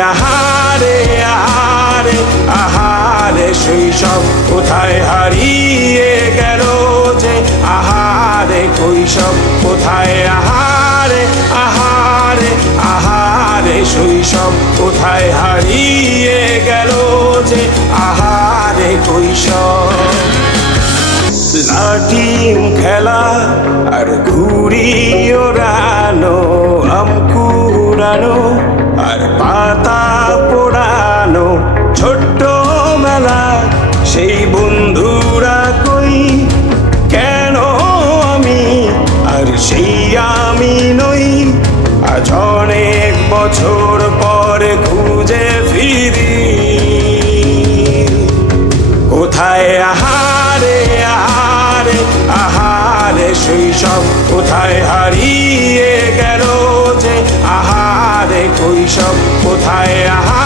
আহারে আহারে আহারে শৈশব কোথায় হারিয়ে গেল যে? আহারে কৈশব কোথায় আহারে আহারে আহারে শৈশব কোথায় হারিয়ে গেল যে? আহারে কৈশব লাঠিম খেলা, আর ঘুড়ি ওড়ানো, আম সেই বন্ধুরা কই? কেন আমি? আর সেই আমি নই। আজ অনেক বছর পরে খুঁজে ফিরি। কোথায় আহারে আহারে আহারে? শৈশব কোথায় হারিয়ে গেল যে আহারে? কৈশব কোথায় আহারে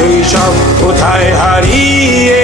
শৈশব কোথায় হারিয়ে